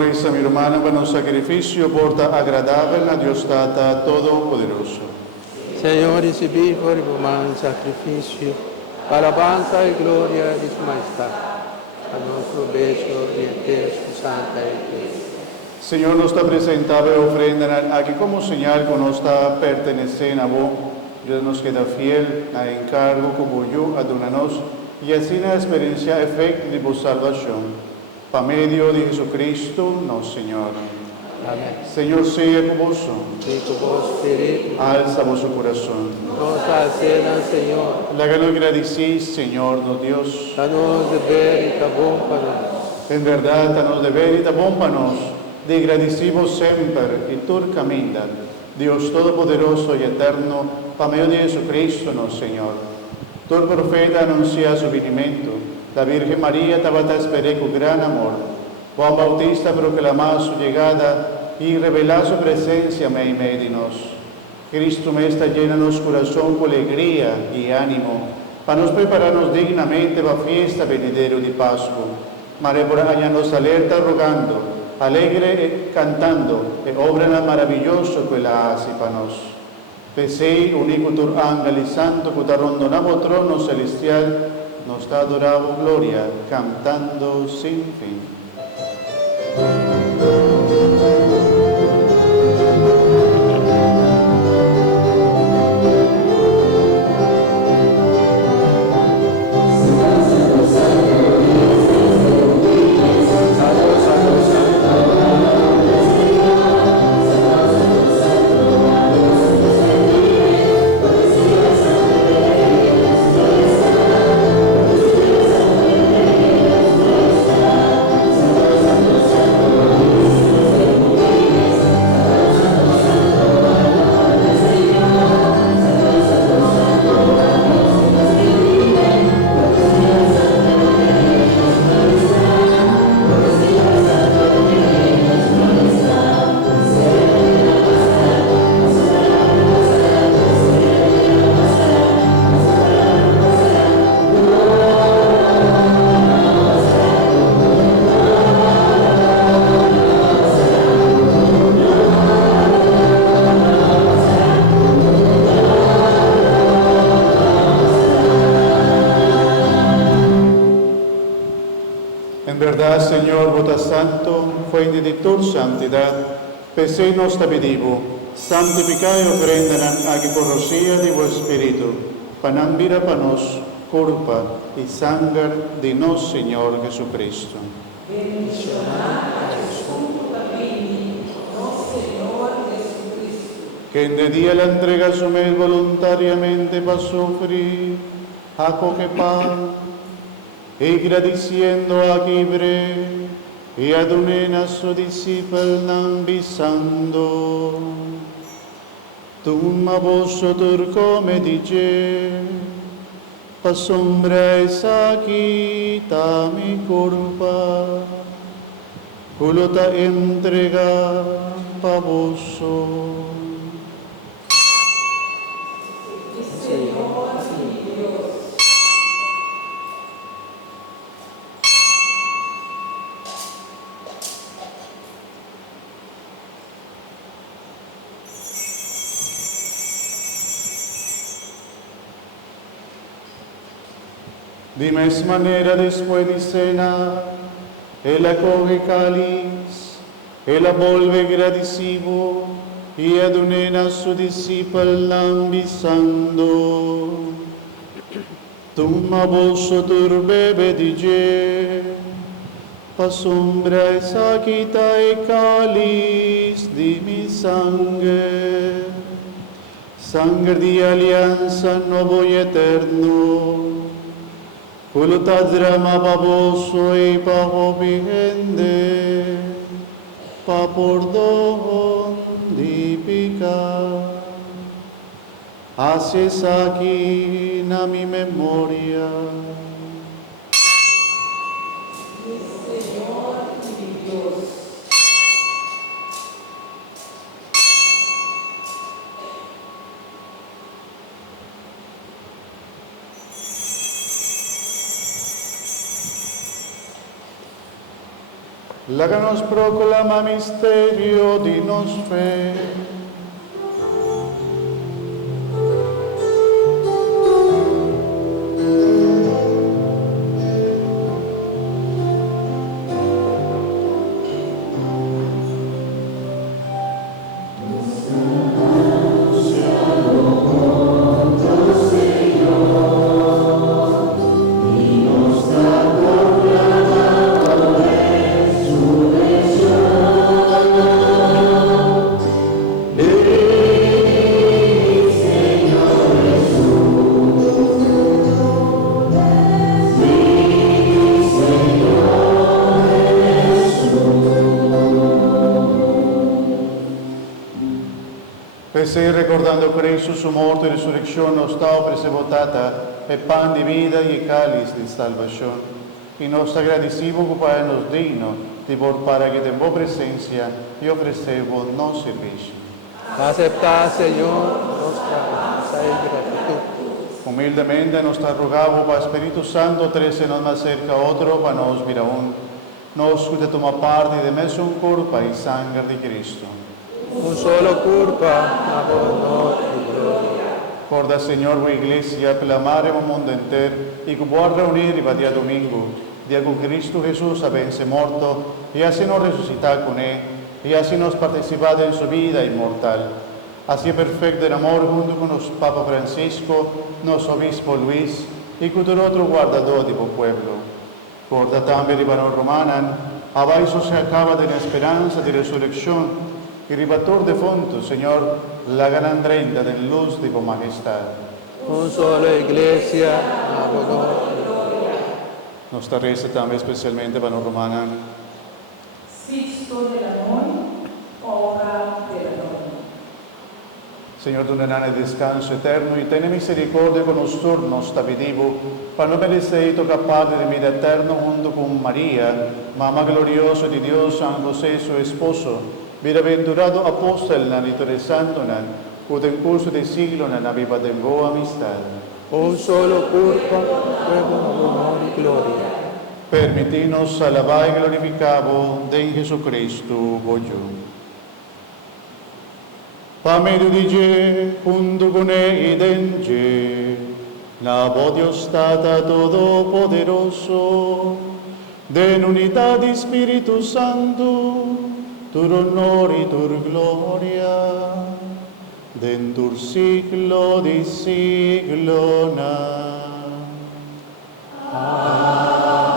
reza mi hermana para un sacrificio porta agradable a Dios Tata Todopoderoso. Senhor, recebi por humano sacrifício, para a alabanza e glória de Sua Majestade, a nosso beijo e eterno Santa Igreja. Señor, nos está presentado y ofrenda aquí como señal que nos está perteneciendo a vos. Dios nos queda fiel a encargo como yo a donanos y así la experiencia efecto de vos salvación. Por medio de Jesucristo, nuestro Señor. Amém. Señor, sea con vos. E com vosso espírito, Alza vuestro corazón. nos acena, Senhor, La que nos agradecís, Señor, no Dios. a nos dever e tá bom para nós. En verdad, a nos deber y bom para nos, de agradecimos siempre y tu camina, Dios Todopoderoso y Eterno, por medio de Jesucristo, nuestro Señor. Tu profeta anuncia su vinimiento, la Virgen María te esperé con gran amor. Juan Bautista proclamó su llegada y reveló su presencia en medio de nos. Cristo me está llena nuestro corazón con alegría y ánimo, para nos prepararnos dignamente para la fiesta venidera de Pascua. María por allá nos alerta rogando, alegre cantando, e obra maravilloso que la hace para nos. Pesei, único tur ángel y santo, que te rondonaba trono celestial, nos da adorado gloria, cantando sin fin. Señor, vota santo, fuente de tu santidad, pesei nos te pedimos, santificai y ofrendan a que corrosía de vuestro espíritu, panambira para nos, culpa y sangre de nos Señor Jesucristo. Quien de día la entrega su mes voluntariamente para sufrir, acoge pan, y agradeciendo a Gibre, y adunena su discípulo nambisando. Tumma vosso turco me dice, pa sombra esa quita mi culpa, culo ta entrega pa vosso. De misma manera, después de cena, él acoge cáliz, él la vuelve agradecido y adunena a su discípulo lambisando. Toma bolso turbe bedige, pa sombra esa quita e cáliz de mi sangre, sangre de alianza nuevo y eterno. Quello t'adrama baboso e pago vigende, pa perdón di pica. Haces aquí na mi memoria. la que nos proclama misterio, dinos fe. Se ricordando Cristo su morte e risurrezione nos sta presevotata e pan di vita e cáliz di salvación. Y nos agradecimos por nos digno de para que en vos presencia y ofrecemos nos servicio. Acepta, Señor, nuestra alabanza y gratitud. Humildemente nos rogamos para Espíritu Santo, trece nos más cerca otro, para nos mira un. Nos de toma parte de mesmo cuerpo y sangre de Cristo. Un solo culpa, honor y gloria. Corda, Señor, vuestra iglesia, clamare un mundo entero y que pueda reunir y día domingo, día con Cristo Jesús habénse muerto y así nos resucitar con él y así nos participar en su vida inmortal. Así perfecto el amor junto con los Papa Francisco, nos obispo Luis y con otro guardador de vuestro pueblo. Corda también de Barón Romana, abajo se acaba de la esperanza de resurrección y ribator de fondo, Señor, la galandrenda de luz de tu majestad. Un solo iglesia, honor y gloria. Nos reza también especialmente para los romanos. Sisto dell'amor, ora dell'amor. Señor, tu nana descanso eterno y ten misericordia con nosotros, nos te pedimos, para no merecer capaz de vida eterno junto con María, Mamá gloriosa de Dios, San José, su esposo, bienaventurado apóstol na liturgia santo nan, que en curso de siglo nan aviva de vos amistad. Un solo culpa, honor y gloria. Permitinos alabar y glorificar de Jesucristo, voglio. Pa medio di Ge, junto con ed en Ge, la voz Dios stata todopoderoso, de unidad de Espíritu Santo, tur honor y tur gloria, dentur siglo di siglo. Amén.